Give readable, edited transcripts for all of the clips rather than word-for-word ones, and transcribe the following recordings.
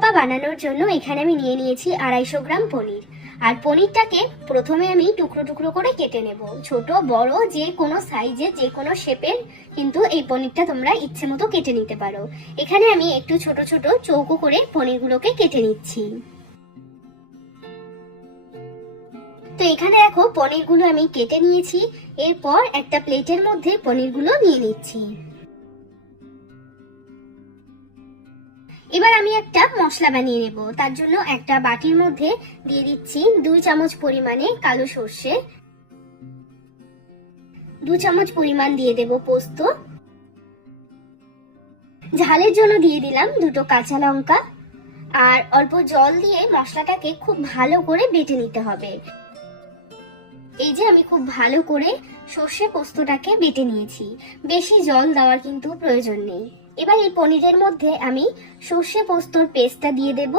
ভাপা বানানোর জন্য এখানে আমি নিয়ে নিয়েছি 250 গ্রাম পনির। আর পনিরটাকে প্রথমে আমি টুকরো টুকরো করে কেটে নেব। ছোট বড় যে কোনো সাইজে যে কোনো শেপের কিন্তু এই পনিরটা তোমরা ইচ্ছে মতো কেটে নিতে পারো। এখানে আমি একটু ছোট ছোট চৌকো করে পনিরগুলোকে কেটে নিচ্ছি। তো এখানে দেখো পনিরগুলো আমি কেটে নিয়েছি। এরপর একটা প্লেটের মধ্যে পনিরগুলো নিয়ে নিচ্ছি। এবার আমি একটা মশলা বানিয়ে নেব। তার জন্য একটা বাটির মধ্যে দিয়ে দিচ্ছি 2 চামচ পরিমাণে কালো সর্ষে, 2 চামচ পরিমাণ দিয়ে দেব পোস্ত, ঝালের জন্য দিয়ে দিলাম 2টো কাঁচা লঙ্কা, আর অল্প জল দিয়ে মশলাটাকে খুব ভালো করে বেটে নিতে হবে। এই যে আমি খুব ভালো করে সর্ষে পোস্তটাকে বেটে নিয়েছি, বেশি জল দেওয়ার কিন্তু প্রয়োজন নেই। এবার এই পনিরের মধ্যে আমি সর্ষে পোস্তর পেস্টটা দিয়ে দেব।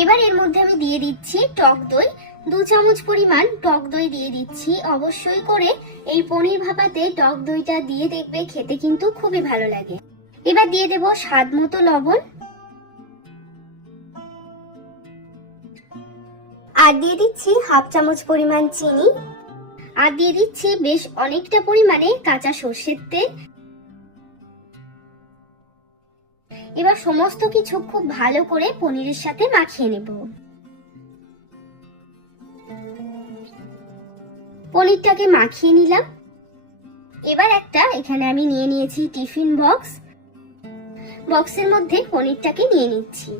এবার এর মধ্যে আমি দিয়ে দিচ্ছি টক দই, 2 চামচ পরিমাণ টক দই দিয়ে দিচ্ছি। অবশ্যই করে এই পনির ভাপাতে টক দইটা দিয়ে দেখবে, খেতে কিন্তু খুবই ভালো লাগে। এবার দিয়ে দেব স্বাদ মতো লবণ, আর দিয়ে দিচ্ছি 1/2 চামচ পরিমাণ চিনি, আর দিয়ে দিচ্ছি বেশ অনেকটা পরিমাণে কাঁচা সর্ষের তেল। এবার সমস্ত কিছু খুব ভালো করে পনিরের সাথে মাখিয়ে নেব। পনিরটাকে মাখিয়ে নিলাম। এবার একটা এখানে আমি নিয়ে নিয়েছি টিফিন বক্স, বক্সের মধ্যে পনিরটাকে নিয়ে নিচ্ছি।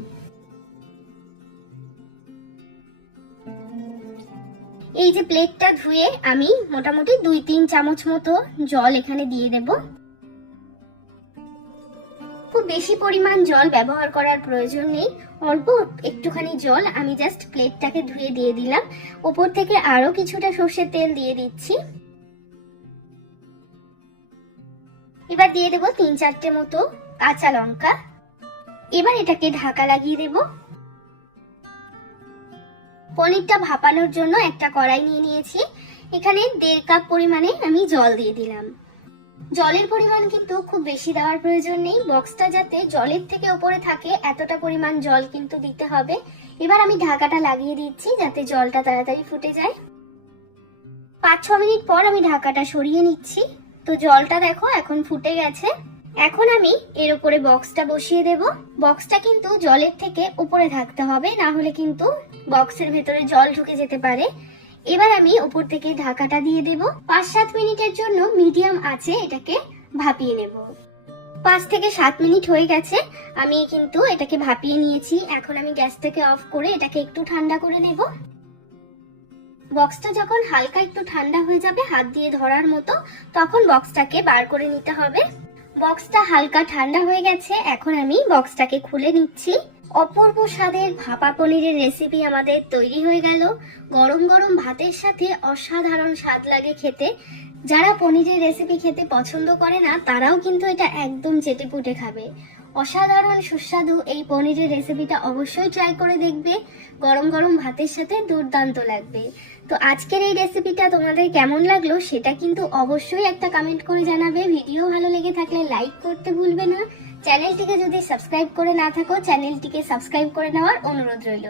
এই যে প্লেটটা ধুয়ে আমি মোটামুটি 2-3 চামচ মতো জল এখানে দিয়ে দেব। খুব বেশি পরিমাণ জল ব্যবহার করার প্রয়োজন নেই, অল্প একটুখানি জল আমি জাস্ট প্লেটটাকে ধুয়ে দিয়ে দিলাম। উপর থেকে আরো কিছুটা সর্ষের তেল দিয়ে দিচ্ছি। এবার দিয়ে দেব 3-4টে মতো কাঁচা লঙ্কা। এবার এটাকে ঢাকা লাগিয়ে দেব। পনিরটা ভাপানোর জন্য একটা কড়াই নিয়ে নিয়েছি। এখানে 1.5 কাপ পরিমাণে আমি জল দিয়ে দিলাম। জলের পরিমাণ কিন্তু খুব বেশি দেওয়ার প্রয়োজন নেই, বক্সটা যাতে জলের থেকে উপরে থাকে এতটা পরিমাণ জল কিন্তু দিতে হবে। এবার আমি ঢাকাটা লাগিয়ে দিচ্ছি যাতে জলটা তাড়াতাড়ি ফুটে যায়। 5-6 মিনিট পর আমি ঢাকাটা সরিয়ে নিচ্ছি। তো জলটা দেখো এখন ফুটে গেছে। এখন আমি এর উপরে বক্সটা বসিয়ে দেব। বক্সটা কিন্তু জলের থেকে উপরে থাকতে হবে, না হলে কিন্তু বক্সের ভেতরে জল ঢুকে যেতে পারে। এবার আমি উপর থেকে ঢাকাটা দিয়ে দেব। 5-7 মিনিটের জন্য মিডিয়াম আঁচে এটাকে ভাপিয়ে নেব। 5 থেকে 7 মিনিট হয়ে গেছে, আমি কিন্তু এটাকে ভাপিয়ে নিয়েছি। এখন আমি গ্যাস থেকে অফ করে এটাকে একটু ঠান্ডা করে নেব। বক্সটা যখন হালকা একটু ঠান্ডা হয়ে যাবে, হাত দিয়ে ধরার মতো, তখন বক্সটাকে বার করে নিতে হবে। বক্সটা হালকা ঠান্ডা হয়ে গেছে, এখন আমি বক্সটাকে খুলে নিচ্ছি। অপূর্ব স্বাদের ভাপা পনিরের রেসিপি আমাদের তৈরি হয়ে গেল। গরম গরম ভাতের সাথে অসাধারণ স্বাদ লাগে খেতে। যারা পনিরের রেসিপি খেতে পছন্দ করে না তারাও কিন্তু এটা একদম চেটেপুটে খাবে। অসাধারণ সুস্বাদু এই পনিরের রেসিপিটা অবশ্যই ট্রাই করে দেখবে। গরম গরম ভাতের সাথে দুর্দান্ত লাগবে। তো আজকের এই রেসিপিটা তোমাদের কেমন লাগলো সেটা কিন্তু অবশ্যই একটা কমেন্ট করে জানাবে। ভিডিও ভালো লেগে থাকলে লাইক করতে ভুলবে না। চ্যানেলটিকে যদি সাবস্ক্রাইব করে না থাকো, চ্যানেলটিকে সাবস্ক্রাইব করে নেওয়ার অনুরোধ রইল।